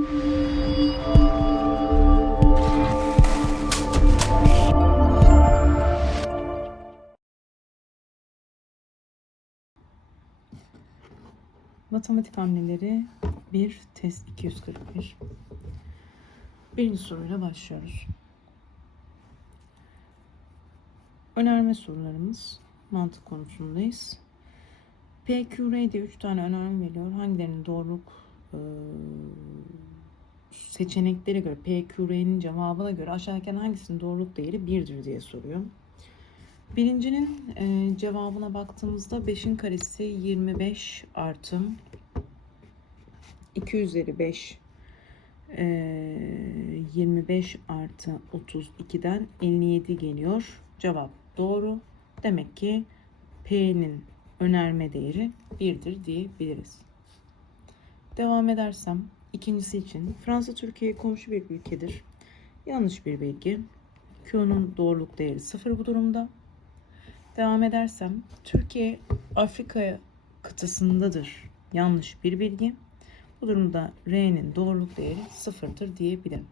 Matematik hamleleri 1 test 241. Birinci soruyla başlıyoruz. Önerme sorularımız mantık konusundayız. PQR'de 3 tane önerme veriliyor. Hangilerinin doğruluk seçenekleri göre PQR'nin cevabına göre aşağıdaki hangisinin doğruluk değeri 1'dir diye soruyor. Birincinin e, cevabına baktığımızda 5'in karesi 25 artı 2 üzeri 5 e, 25 artı 32'den 57 geliyor. Cevap doğru. Demek ki P'nin önerme değeri 1'dir diyebiliriz. Devam edersem ikincisi için Fransa Türkiye komşu bir ülkedir. Yanlış bir bilgi. Q'nun doğruluk değeri 0 bu durumda. Devam edersem Türkiye Afrika kıtasındadır. Yanlış bir bilgi. Bu durumda R'nin doğruluk değeri sıfırdır diyebilirim.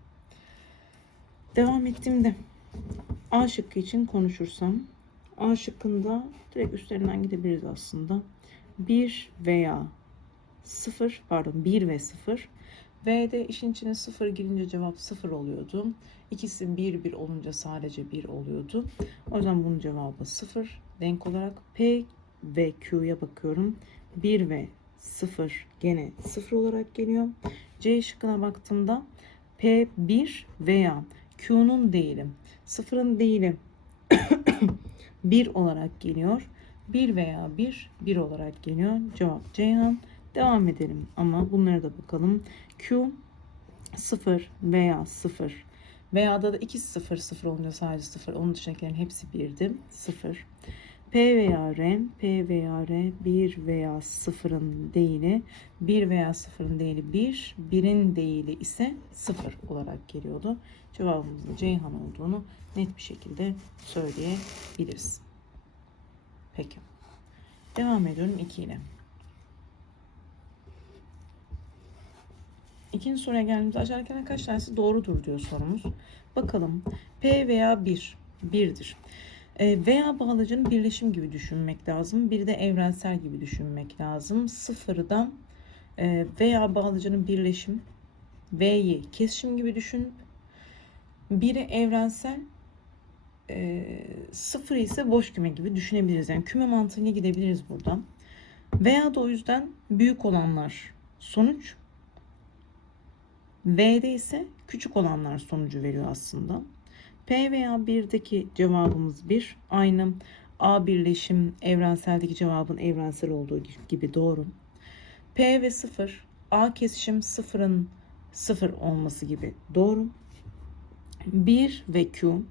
Devam ettiğimde A şıkkı için konuşursam A şıkkında direkt üstlerinden gidebiliriz aslında. 1 veya 0 pardon 1 ve 0 V'de işin içine 0 girince cevap 0 oluyordu. İkisi 1 1 olunca sadece 1 oluyordu. O yüzden bunun cevabı 0. Denk olarak P ve Q'ya bakıyorum. 1 ve 0 gene 0 olarak geliyor. C şıkkına baktığımda P1 veya Q'nun değili 0'ın değili 1 olarak geliyor. 1 veya 1 1 olarak geliyor. Cevap Ceyhan. Devam edelim ama bunlara da bakalım. Q 0 veya 0 veya da 2 0 0 olunca sadece 0 onun dışındakilerin hepsi 1'di. 0. P veya R, P veya R 1 veya 0'ın değili 1 veya 0'ın değili 1, 1'in değili ise 0 olarak geliyordu. Cevabımızın Ceyhan olduğunu net bir şekilde söyleyebiliriz. Peki. Devam ediyorum 2 ile. İkinci soruya geldiğimizde aşağıdakilerden kaç tanesi doğrudur diyor sorumuz. Bakalım. P veya 1. 1'dir. E, veya bağlacının birleşim gibi düşünmek lazım. Bir de evrensel gibi düşünmek lazım. Sıfırdan e, veya bağlacının birleşim V'yi kesişim gibi düşünüp biri evrensel e, sıfır ise boş küme gibi düşünebiliriz. Yani küme mantığıyla gidebiliriz buradan. Veya da o yüzden büyük olanlar sonuç V'de ise küçük olanlar sonucu veriyor aslında. P veya 1'deki cevabımız 1. Aynı A birleşim evrenseldeki cevabın evrensel olduğu gibi doğru. P ve 0 A kesişim 0'ın 0 olması gibi doğru. 1 ve Q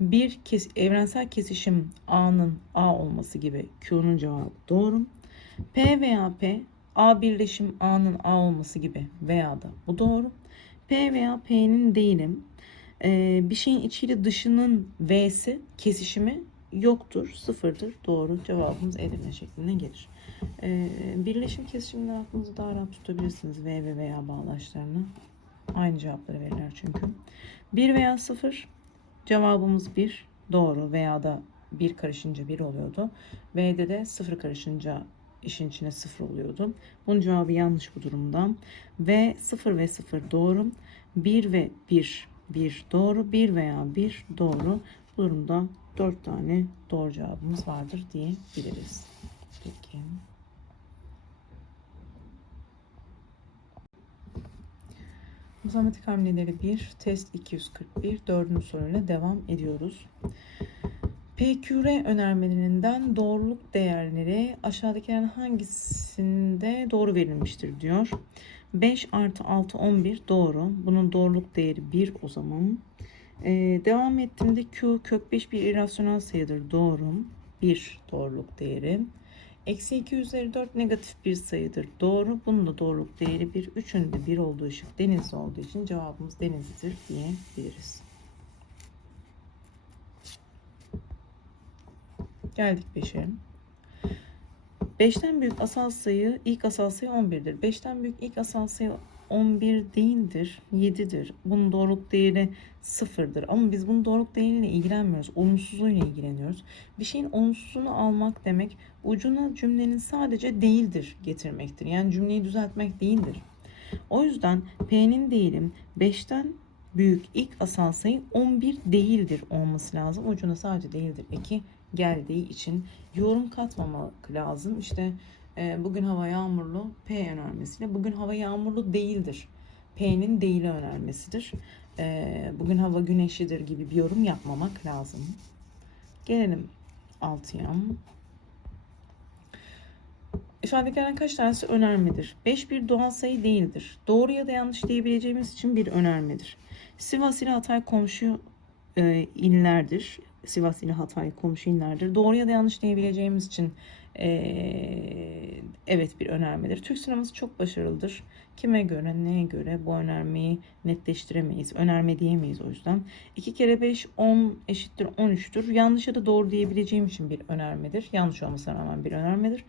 bir kes, evrensel kesişim A'nın A olması gibi Q'nun cevabı doğru. P veya P A birleşim A'nın A olması gibi veya da bu doğru. P veya P'nin değilim. Ee, bir şeyin içiyle dışının V'si kesişimi yoktur, sıfırdır. Doğru cevabımız Edirne şeklinde gelir. Ee, birleşim kesişimini aklınızda daha rahat tutabilirsiniz V ve veya bağlaçlarını. Aynı cevapları verirler çünkü. 1 veya 0 cevabımız 1 doğru veya da 1 karışınca 1 oluyordu. V'de de 0 karışınca işin içine 0 oluyordu. Bunun cevabı yanlış bu durumda. V 0 ve 0 doğru. 1 ve 1 1 doğru. 1 veya 1 doğru. Bu durumda 4 tane doğru cevabımız vardır diyebiliriz. Peki. Matematik hamleleri 1, test 241, dördüncü soruyla devam ediyoruz. PQR önermelerinden doğruluk değerleri aşağıdakilerin hangisinde doğru verilmiştir diyor. 5 artı 6 11 doğru. Bunun doğruluk değeri 1 o zaman. Ee, devam ettiğimde Q kök 5 bir irrasyonel sayıdır. Doğru. 1 doğruluk değeri. Eksi 2 üzeri 4 negatif bir sayıdır. Doğru. Bunun da doğruluk değeri 1. Üçünün de 1 olduğu ışık denizli olduğu için cevabımız denizlidir diyebiliriz. Geldik 5'e. 5'ten büyük asal sayı ilk asal sayı 11'dir. 5'ten büyük ilk asal sayı 11 değildir, 7'dir. Bunun doğruluk değeri sıfırdır. Ama biz bunun doğruluk değeriyle ilgilenmiyoruz. Olumsuzluğuyla ilgileniyoruz. Bir şeyin olumsuzluğunu almak demek ucuna cümlenin sadece değildir getirmektir. Yani cümleyi düzeltmek değildir. O yüzden P'nin değilim 5'ten büyük ilk asal sayı 11 değildir olması lazım. Ucuna sadece değildir. Eki geldiği için yorum katmamak lazım. İşte e, bugün hava yağmurlu P önermesiyle bugün hava yağmurlu değildir. P'nin değili önermesidir. E, bugün hava güneşlidir gibi bir yorum yapmamak lazım. Gelelim 6'ya. İfadelerden kaç tanesi önermedir? 5 bir doğal sayı değildir. Doğru ya da yanlış diyebileceğimiz için bir önermedir. Sivas ile Hatay komşu e, illerdir. Sivas ile Hatay komşu illerdir. Doğru ya da yanlış diyebileceğimiz için e, evet bir önermedir. Türk sineması çok başarılıdır. Kime göre, neye göre bu önermeyi netleştiremeyiz. Önerme diyemeyiz o yüzden. 2 kere 5 10 eşittir 13'tür. Yanlış ya da doğru diyebileceğim için bir önermedir. Yanlış olmasına rağmen bir önermedir.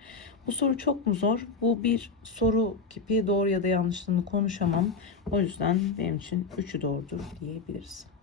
Bu soru çok mu zor? Bu bir soru kipi doğru ya da yanlışlığını konuşamam. O yüzden benim için 3'ü doğrudur diyebiliriz.